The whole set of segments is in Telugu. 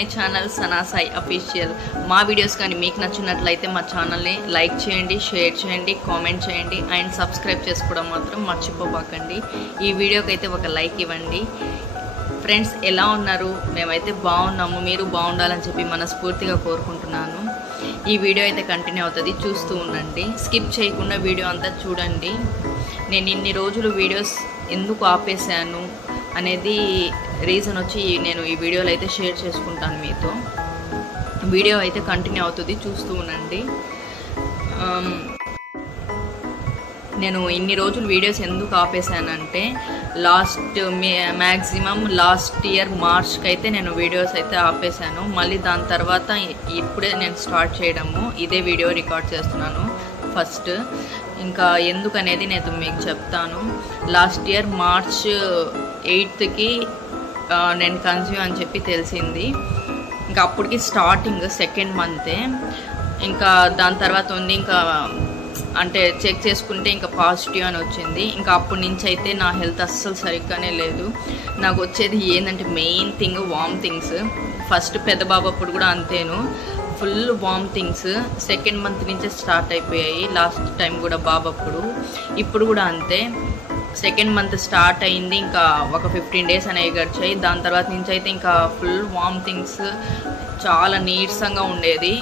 My channel Sana Sai official. మా వీడియోస్ కానీ మీకు నచ్చినట్లయితే మా ఛానల్ని లైక్ చేయండి, షేర్ చేయండి, కామెంట్ చేయండి అండ్ సబ్స్క్రైబ్ చేసుకోవడం మాత్రం మర్చిపోకండి. ఈ వీడియోకి అయితే ఒక లైక్ ఇవ్వండి. ఫ్రెండ్స్, ఎలా ఉన్నారు? మేమైతే బాగున్నాము. మీరు బాగుండాలని చెప్పి మనస్ఫూర్తిగా కోరుకుంటున్నాను. ఈ వీడియో అయితే కంటిన్యూ అవుతుంది, చూస్తూ ఉండండి. స్కిప్ చేయకుండా వీడియో అంతా చూడండి. నేను ఇన్ని రోజులు వీడియోస్ ఎందుకు ఆపేశాను అనేది రీజన్ వచ్చి నేను ఈ వీడియోలో అయితే షేర్ చేసుకుంటాను మీతో. వీడియో అయితే కంటిన్యూ అవుతుంది, చూస్తూ ఉండండి. నేను ఇన్ని రోజులు వీడియోస్ ఎందుకు ఆపేశానంటే మ్యాక్సిమం లాస్ట్ ఇయర్ మార్చ్కి అయితే నేను వీడియోస్ అయితే ఆపేశాను. మళ్ళీ దాని తర్వాత ఇప్పుడే నేను స్టార్ట్ చేయడము, ఇదే వీడియో రికార్డ్ చేస్తున్నాను ఫస్ట్. ఇంకా ఎందుకనేది నేను మీకు చెప్తాను. లాస్ట్ ఇయర్ మార్చ్ 8కి నేను కన్సీవ్ అని చెప్పి తెలిసింది. ఇంకా అప్పటికి స్టార్టింగ్ సెకండ్ మంతే. ఇంకా దాని తర్వాత ఉంది, ఇంకా అంటే చెక్ చేసుకుంటే ఇంకా పాజిటివ్ అని వచ్చింది. ఇంకా అప్పటి నుంచి అయితే నా హెల్త్ అస్సలు సరిగ్గానే లేదు. నాకు వచ్చేది ఏంటంటే మెయిన్ థింగ్ వామిటింగ్స్. ఫస్ట్ పెద్ద బాబు అప్పుడు కూడా అంతేను, ఫుల్ వామిటింగ్స్. సెకండ్ మంత్ నుంచే స్టార్ట్ అయిపోయాయి. లాస్ట్ టైం కూడా బాబు అప్పుడు, ఇప్పుడు కూడా అంతే. సెకండ్ మంత్ స్టార్ట్ అయింది, ఇంకా ఒక 15 days అనేవి గడిచాయి. దాని తర్వాత నుంచి అయితే ఇంకా ఫుల్ వామిటింగ్స్, చాలా నీరసంగా ఉండేది.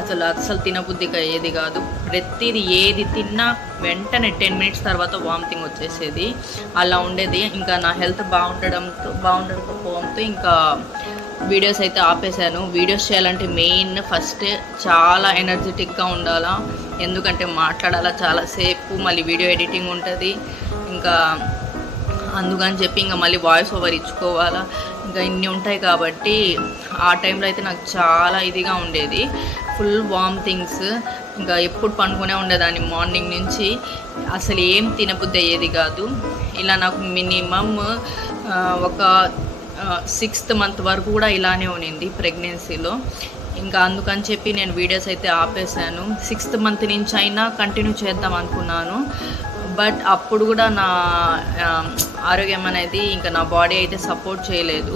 అసలు తినబుద్ధి అయ్యేది కాదు. ప్రతిది ఏది తిన్నా వెంటనే 10 minutes తర్వాత వామిటింగ్ వచ్చేసేది, అలా ఉండేది. ఇంకా నా హెల్త్ బాగుండకపోవడంతో ఇంకా వీడియోస్ అయితే ఆపేశాను. వీడియోస్ చేయాలంటే మెయిన్ ఫస్ట్ చాలా ఎనర్జెటిక్గా ఉండాలా, ఎందుకంటే మాట్లాడాలా చాలాసేపు, మళ్ళీ వీడియో ఎడిటింగ్ ఉంటుంది. ఇంకా అందుకని చెప్పి ఇంకా మళ్ళీ వాయిస్ ఓవర్ ఇచ్చుకోవాలా, ఇంకా ఇన్ని ఉంటాయి కాబట్టి ఆ టైంలో అయితే నాకు చాలా ఇదిగా ఉండేది. ఫుల్ వామిటింగ్స్, ఇంకా ఎప్పుడు పండుకునే ఉండేదాన్ని మార్నింగ్ నుంచి. అసలు ఏం తినబుద్ధి అయ్యేది కాదు. ఇలా నాకు మినిమమ్ ఒక 6th month వరకు కూడా ఇలానే ఉన్నింది ప్రెగ్నెన్సీలో. ఇంకా అందుకని చెప్పి నేను వీడియోస్ అయితే ఆపేశాను. 6th month నుంచి అయినా కంటిన్యూ చేద్దాం అనుకున్నాను. బట్ అప్పుడు కూడా నా ఆరోగ్యం అనేది, ఇంకా నా బాడీ అయితే సపోర్ట్ చేయలేదు.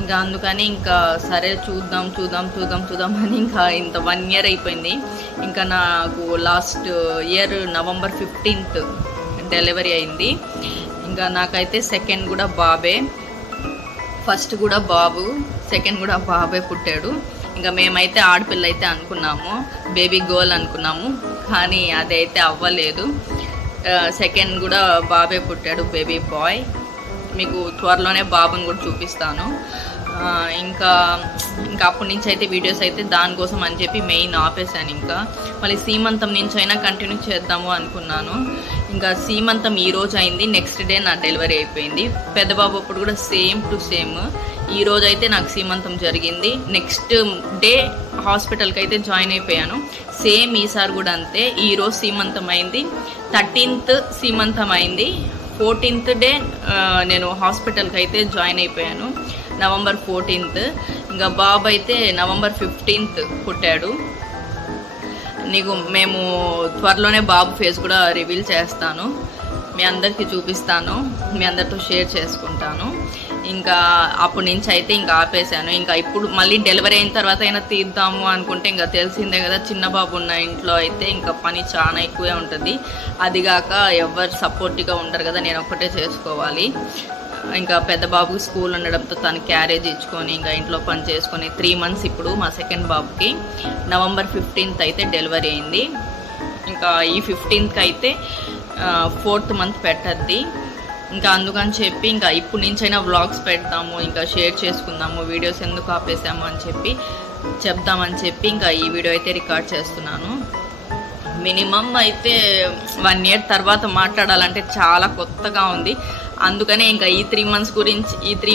ఇంకా అందుకని ఇంకా సరే చూద్దాం అని ఇంకా ఇంత 1 year అయిపోయింది. ఇంకా నాకు last year November 15th delivery అయింది. ఇంకా నాకైతే సెకండ్ కూడా బాబే. ఫస్ట్ కూడా బాబు, సెకండ్ కూడా బాబే పుట్టాడు. ఇంకా మేమైతే ఆడపిల్ల అయితే అనుకున్నాము, బేబీ గర్ల్ అనుకున్నాము, కానీ అదైతే అవ్వలేదు. సెకండ్ కూడా బాబే పుట్టాడు, బేబీ బాయ్. మీకు త్వరలోనే బాబుని కూడా చూపిస్తాను. ఇంకా అప్పటి నుంచి అయితే వీడియోస్ అయితే దానికోసం అని చెప్పి మెయిన్ ఆపేశాను. ఇంకా మళ్ళీ సీమంతం నుంచి అయినా కంటిన్యూ చేద్దాము అనుకున్నాను. ఇంకా సీమంతం ఈరోజు అయింది, నెక్స్ట్ డే నా డెలివరీ అయిపోయింది. పెద్ద బాబు అప్పుడు కూడా సేమ్ టు సేమ్. ఈరోజు అయితే నాకు సీమంతం జరిగింది, నెక్స్ట్ డే హాస్పిటల్కి అయితే జాయిన్ అయిపోయాను. సేమ్ ఈసారి కూడా అంతే. ఈరోజు సీమంతం అయింది, 13th సీమంతం అయింది, 14th డే నేను హాస్పిటల్కి అయితే జాయిన్ అయిపోయాను, November 14th. ఇంకా బాబు అయితే November 15th పుట్టాడు. మేము త్వరలోనే బాబు ఫేస్ కూడా రివీల్ చేస్తాను, మీ అందరికీ చూపిస్తాను, మీ అందరితో షేర్ చేసుకుంటాను. ఇంకా అప్పటి నుంచి అయితే ఇంకా ఆపేశాను. ఇంకా ఇప్పుడు మళ్ళీ డెలివరీ అయిన తర్వాత అయినా తీద్దాము అనుకుంటే ఇంకా తెలిసిందే కదా, చిన్న బాబు ఉన్న ఇంట్లో అయితే ఇంకా పని చాలా ఎక్కువే ఉంటుంది. అదిగాక ఎవరు సపోర్టివ్గా ఉండరు కదా, నేను ఒక్కటే చేసుకోవాలి. ఇంకా పెద్ద బాబుకి స్కూల్ ఉండడంతో తను క్యారేజ్ ఇచ్చుకొని ఇంకా ఇంట్లో పని చేసుకొని 3 months ఇప్పుడు మా సెకండ్ బాబుకి. November 15th అయితే డెలివరీ అయింది. ఇంకా ఈ 15th అయితే 4th month పెట్టద్ది. ఇంకా అందుకని చెప్పి ఇంకా ఇప్పటి నుంచైనా వ్లాగ్స్ పెడతాము, ఇంకా షేర్ చేసుకుందాము, వీడియోస్ ఎందుకు ఆపేసాము అని చెప్పి చెప్దామని చెప్పి ఇంకా ఈ వీడియో అయితే రికార్డ్ చేస్తున్నాను. మినిమం అయితే 1 year తర్వాత మాట్లాడాలంటే చాలా కొత్తగా ఉంది. అందుకనే ఇంకా ఈ 3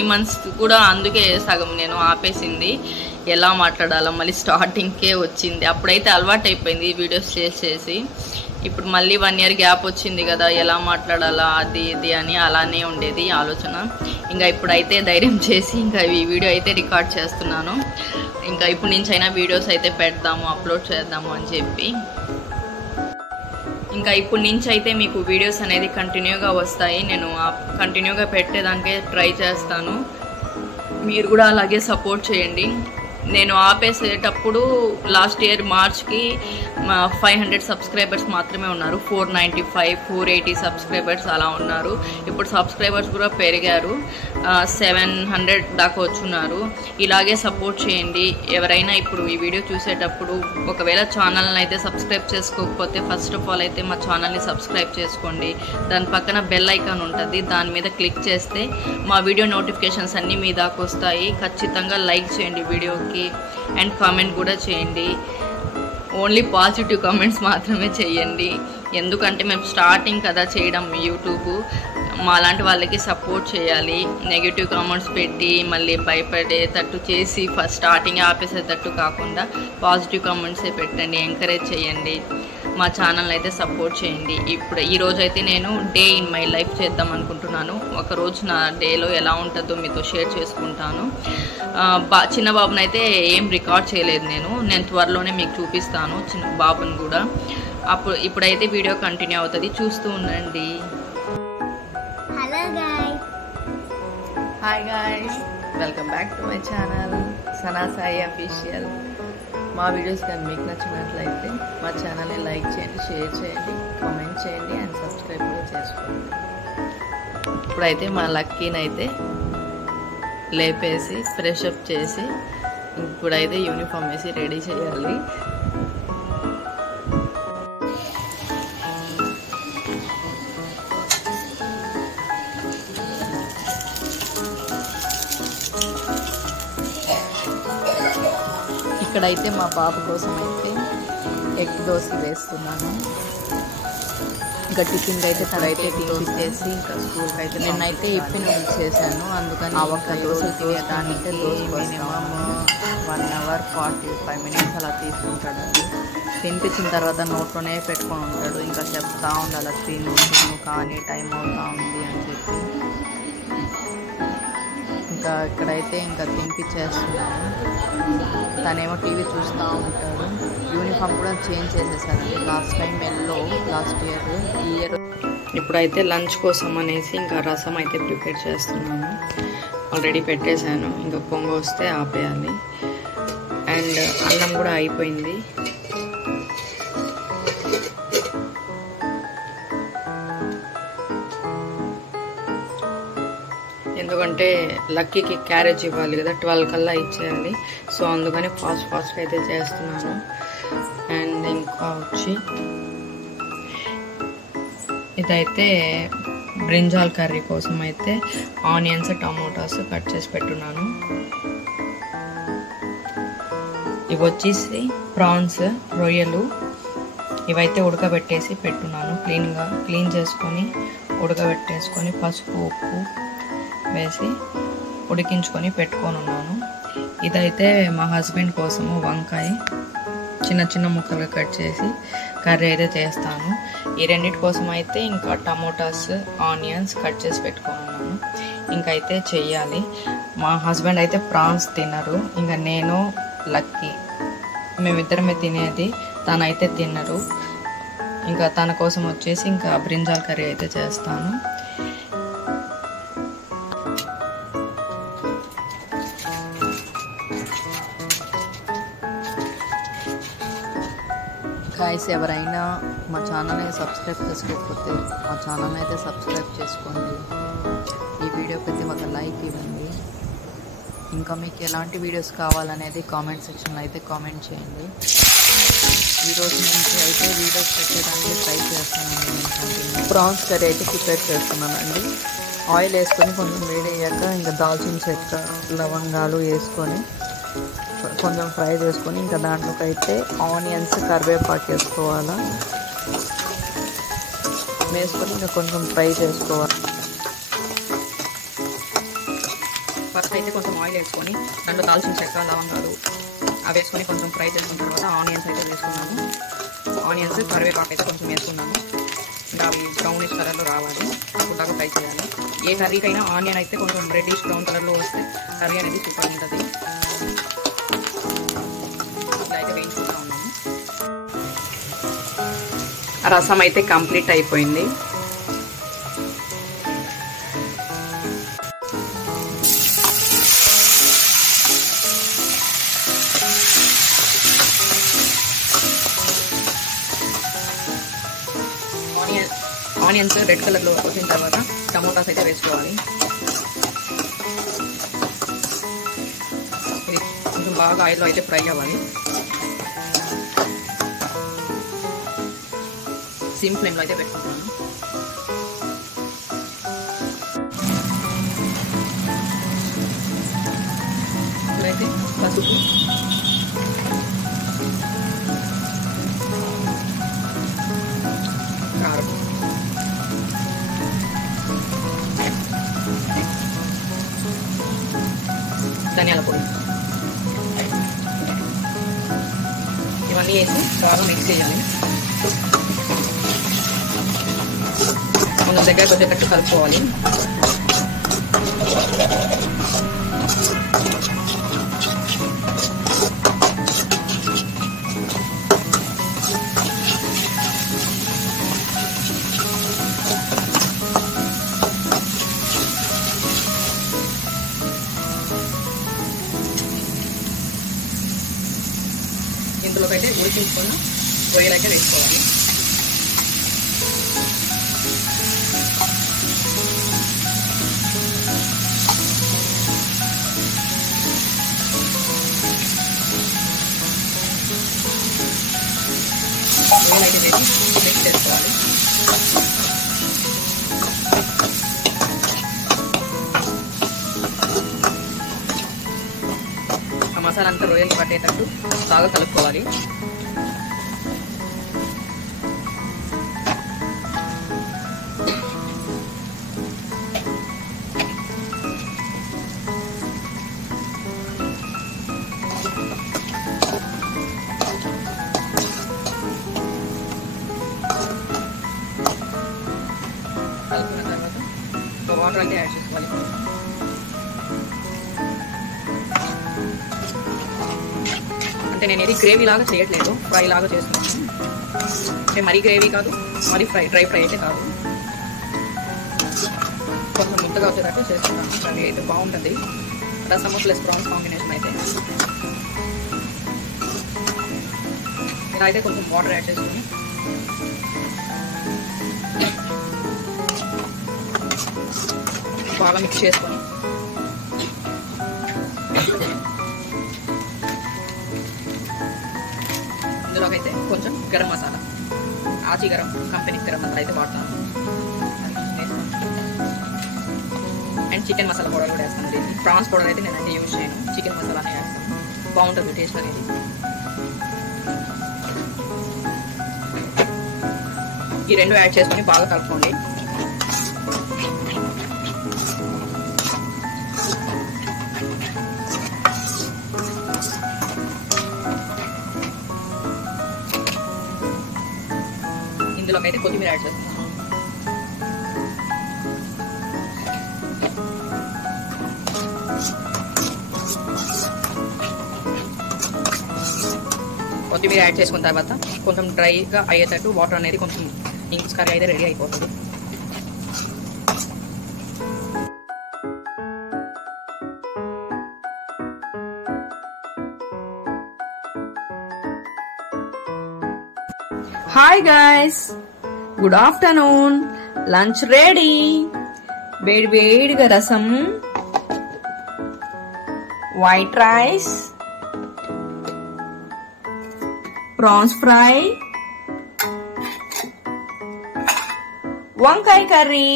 months కూడా అందుకే సగం నేను ఆపేసింది. ఎలా మాట్లాడాలో మళ్ళీ స్టార్టింగ్కే వచ్చింది. అప్పుడైతే అలవాటు అయిపోయింది వీడియోస్ చేసి. ఇప్పుడు మళ్ళీ 1 year గ్యాప్ వచ్చింది కదా, ఎలా మాట్లాడాలా అది ఇది అని అలానే ఉండేది ఆలోచన. ఇంకా ఇప్పుడైతే ధైర్యం చేసి ఇంకా ఈ వీడియో అయితే రికార్డ్ చేస్తున్నాను. ఇంకా ఇప్పటి నుంచి అయినా వీడియోస్ అయితే పెడదాము, అప్లోడ్ చేద్దాము అని చెప్పి. ఇంకా ఇప్పటి నుంచి అయితే మీకు వీడియోస్ అనేది కంటిన్యూగా వస్తాయి. నేను కంటిన్యూగా పెట్టేదానికే ట్రై చేస్తాను. మీరు కూడా అలాగే సపోర్ట్ చేయండి. నేను ఆపేసేటప్పుడు లాస్ట్ ఇయర్ మార్చ్కి 500 సబ్స్క్రైబర్స్ మాత్రమే ఉన్నారు. 495 480 సబ్స్క్రైబర్స్ అలా ఉన్నారు. ఇప్పుడు సబ్స్క్రైబర్స్ కూడా పెరిగారు, 700 దాకా వచ్చున్నారు. ఇలాగే సపోర్ట్ చేయండి. ఎవరైనా ఇప్పుడు ఈ వీడియో చూసేటప్పుడు ఒకవేళ ఛానల్ని అయితే సబ్స్క్రైబ్ చేసుకోకపోతే ఫస్ట్ ఆఫ్ ఆల్ అయితే మా ఛానల్ని సబ్స్క్రైబ్ చేసుకోండి. దాని పక్కన బెల్ ఐకాన్ ఉంటుంది, దాని మీద క్లిక్ చేస్తే మా వీడియో నోటిఫికేషన్స్ అన్నీ మీ దాకా వస్తాయి. ఖచ్చితంగా లైక్ చేయండి వీడియోకి అండ్ కామెంట్ కూడా చేయండి. ఓన్లీ పాజిటివ్ కామెంట్స్ మాత్రమే చేయండి, ఎందుకంటే మేము స్టార్టింగ్ కదా చేయడం యూట్యూబ్. మాలాంటి వాళ్ళకి సపోర్ట్ చేయాలి. నెగిటివ్ కామెంట్స్ పెట్టి మళ్ళీ భయపడేటట్టు చేసి ఫస్ట్ స్టార్టింగ్ ఆపేసేటట్టు కాకుండా పాజిటివ్ కామెంట్సే పెట్టండి, ఎంకరేజ్ చేయండి. మా ఛానల్ అయితే సపోర్ట్ చేయండి. ఇప్పుడు ఈరోజు అయితే నేను డే ఇన్ మై లైఫ్ చేద్దాం అనుకుంటున్నాను. ఒకరోజు నా డేలో ఎలా ఉంటుందో మీతో షేర్ చేసుకుంటాను. చిన్న బాబుని అయితే ఏం రికార్డ్ చేయలేదు నేను త్వరలోనే మీకు చూపిస్తాను చిన్న బాబుని కూడా. ఇప్పుడైతే వీడియో కంటిన్యూ అవుతుంది, చూస్తూ ఉండండి. Hi guys, welcome back to my channel Sana Sai official. మా వీడియోస్ కానీ మీకు నచ్చినట్లయితే మా ఛానల్ని లైక్ చేయండి, షేర్ చేయండి, కామెంట్ చేయండి అండ్ సబ్స్క్రైబ్ కూడా చేసుకోండి. ఇప్పుడైతే మా లక్కీని అయితే లేపేసి ఫ్రెష్ అప్ చేసి ఇప్పుడైతే యూనిఫామ్ వేసి రెడీ చేయాలి. ఇక్కడైతే మా బాబు కోసం అయితే ఎగ్ దోశ వేస్తున్నాను. ఇంకా టిఫిన్కి అయితే తనైతే తినిపించేసి ఇంకా స్కూల్కి అయితే నేనైతే ఇప్పి నూడిల్స్ చేశాను. అందుకని ఒక్క dosa తినేదానికే dosa minimum 1 hour 45 minutes అలా తీసుకుంటాడు. అది తినిపించిన తర్వాత నోట్లోనే పెట్టుకొని ఉంటాడు. ఇంకా చెప్తా ఉండాలి తిను కానీ టైం అవుతా ఉంది అని చెప్పి. ఇంకా ఇక్కడైతే ఇంకా తినిపించేస్తున్నాను. తనేమో టీవీ చూస్తూ ఉంటాడు. యూనిఫామ్ కూడా చేంజ్ చేసేసానండి. Last time yellow, last year, ఈ ఇయర్. ఇప్పుడైతే లంచ్ కోసం అనేసి ఇంకా రసం అయితే ప్రిపేర్ చేస్తున్నాను. ఆల్రెడీ పెట్టేశాను, ఇంకా పొంగ వస్తే ఆపేయాలి. అండ్ అన్నం కూడా అయిపోయింది. ఎందుకంటే లక్కీకి క్యారేజ్ ఇవ్వాలి కదా, 12 కల్లా ఇచ్చేయాలి. సో అందుకని ఫాస్ట్గా అయితే చేస్తున్నాను. అండ్ ఇంకా వచ్చి ఇదైతే బ్రింజాల్ కర్రీ కోసం అయితే ఆనియన్స్ టమోటాస్ కట్ చేసి పెట్టున్నాను. ఇవి వచ్చేసి ప్రాన్స్, రొయ్యలు, ఇవైతే ఉడకబెట్టేసి పెట్టున్నాను. క్లీన్ చేసుకొని ఉడకబెట్టేసుకొని పసుపు ఉప్పు వేసి ఉడికించుకొని పెట్టుకొని ఉన్నాను. ఇదైతే మా హస్బెండ్ కోసము వంకాయ చిన్న చిన్న ముక్కలుగా కట్ చేసి కర్రీ అయితే చేస్తాను. ఈ రెండింటి కోసం అయితే ఇంకా టమోటాస్ ఆనియన్స్ కట్ చేసి పెట్టుకొని ఉన్నాను. ఇంకైతే చెయ్యాలి. మా హస్బెండ్ అయితే ప్రాన్స్ తినరు, ఇంకా నేను లక్కీ మేమిద్దరమే తినేది, తనైతే తినరు. ఇంకా తన కోసం వచ్చేసి ఇంకా బ్రింజాల్ కర్రీ అయితే చేస్తాను. గాయ్స్, ఎవరైనా మా ఛానల్ని సబ్స్క్రైబ్ చేసుకోకపోతే మా ఛానల్ని అయితే సబ్స్క్రైబ్ చేసుకోండి. ఈ వీడియోకి అయితే ఒక లైక్ ఇవ్వండి. ఇంకా మీకు ఎలాంటి వీడియోస్ కావాలనేది కామెంట్ సెక్షన్లో అయితే కామెంట్ చేయండి. ఈరోజు నుంచి అయితే వీడియోస్ పెట్టడానికి ట్రై చేస్తున్నాను. ప్రాన్స్ కర్రీ అయితే ప్రిపేర్ చేస్తున్నానండి. ఆయిల్ వేసుకొని కొంచెం వేడి అయ్యాక ఇంకా దాల్చిన చెక్క, లవంగాలు వేసుకొని కొంచెం ఫ్రై చేసుకొని ఇంకా దాంట్లోకి అయితే ఆనియన్స్ కరివేపాకు వేసుకోవాలా, వేసుకొని ఇంకా కొంచెం ఫ్రై చేసుకోవాలి. ఫస్ట్ అయితే కొంచెం ఆయిల్ వేసుకొని దాంట్లో దాల్చిన చెక్క, లవంగాలు అవి వేసుకొని కొంచెం ఫ్రై చేసుకున్న తర్వాత ఆనియన్స్ అయితే వేసుకున్నాము. ఆనియన్స్ కరివేపాకు అయితే కొంచెం వేసుకున్నాము. ఇంకా అవి బ్రౌనిష్ కలర్లో రావాలి, అప్పుడు దాకా ఫ్రై చేయాలి. ఏ కర్రీకైనా ఆనియన్ అయితే కొంచెం రెడ్డిష్ బ్రౌన్ కలర్లో వస్తే కర్రీ అనేది సూపర్ ఉంటుంది. రసం అయితే కంప్లీట్ అయిపోయింది. ఆనియన్స్ రెడ్ కలర్లో వచ్చిన తర్వాత టమోటాస్ అయితే వేసుకోవాలి. ఇది కొంచెం బాగా ఆయిల్లో అయితే ఫ్రై అవ్వాలి. సిమ్ ఫ్లేమ్లో అయితే పెట్టుకుంటున్నాను. ఇప్పుడైతే పసుపు, కారం, ధనియాల పొడి ఇవన్నీ వేసి బాగా మిక్స్ చేయాలి. కొంచెం దగ్గరకు వచ్చేటట్టు కలుపుకోవాలి. ఇందులోకైతే ఉడికించుకున్న రొయ్యలు అయితే వేసుకోవాలి. రొయ్యలు అయితే వేసి మిక్స్ చేసుకోవాలి. ఆ మసాలా అంతా రొయ్యలు పట్టేటట్టు బాగా కలుపుకోవాలి. కలుపుకున్న తర్వాత వాటర్ అయితే యాడ్ చేసుకోవాలి. అంటే నేను ఇది గ్రేవీ లాగా చేయట్లేదు, ఫ్రై లాగా చేస్తున్నాను. అంటే మరీ గ్రేవీ కాదు, మరీ డ్రై ఫ్రై అయితే కాదు, కొంచెం ముద్దగా వచ్చేటట్టు చేస్తున్నాను. కర్రీ అయితే బాగుంటుంది. రసము ప్లస్ ప్రాన్స్ కాంబినేషన్ అయితే ఇలా అయితే కొంచెం వాటర్ యాడ్ చేసుకుని బాగా మిక్స్ చేసుకొని ఇందులోకైతే కొంచెం గరం మసాలా, ఆచి గరం కంపెనీ గరం మసాలా అయితే వాడతాను. అండ్ చికెన్ మసాలా పౌడర్ కూడా వేస్తాను. దీన్ని ప్రాన్స్ పౌడర్ అయితే నేను అంటే యూజ్ చేయను, చికెన్ మసాలానే వేస్తాను. బాగుంటుంది టేస్ట్ అనేది. ఈ రెండు యాడ్ చేసుకొని బాగా కలుపుకోండి. ఇందులోకైతే కొత్తిమీర యాడ్ చేస్తున్నాను. కొత్తిమీర యాడ్ చేసుకున్న తర్వాత కొంచెం డ్రైగా అయ్యేటట్టు వాటర్ అనేది కొంచెం ఇంగ్స్ కర్రీ అయితే రెడీ అయిపోతుంది. Hi guys, good afternoon. Lunch ready. వేడి వేడిగా రసం, వైట్ రైస్, ప్రాన్స్ ఫ్రై, వంకాయ కర్రీ.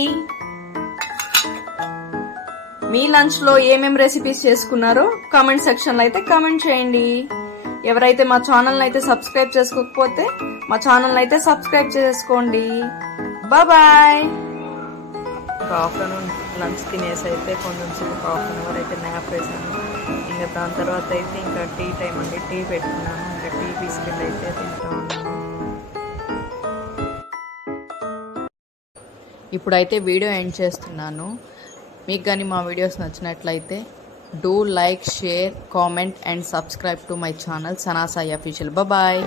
మీ లంచ్ లో ఏమేం రెసిపీస్ చేసుకున్నారో కామెంట్ సెక్షన్ లో అయితే కామెంట్ చేయండి. ఎవరైతే మా ఛానల్ అయితే సబ్స్క్రైబ్ చేసుకోకపోతే మా ఛానల్ అయితే సబ్స్క్రైబ్ చేసుకోండి. బాయ్. ఆఫ్టర్నూన్ లంచ్ తినేసి అయితే కొంచెం సేపు హాఫ్ అన్ అవర్ అయితే న్యాప్ వేసాను. ఇంకా దాని తర్వాత అయితే ఇంకా టీ టైం అండి. టీ పెట్టుకున్నాను. ఇంకా టీ బిస్కెట్ అయితే తింటాను. ఇప్పుడైతే వీడియో ఎండ్ చేస్తున్నాను. మీకు కానీ మా వీడియోస్ నచ్చినట్లయితే do like, share, comment and subscribe to my channel Sana Sai official. Bye.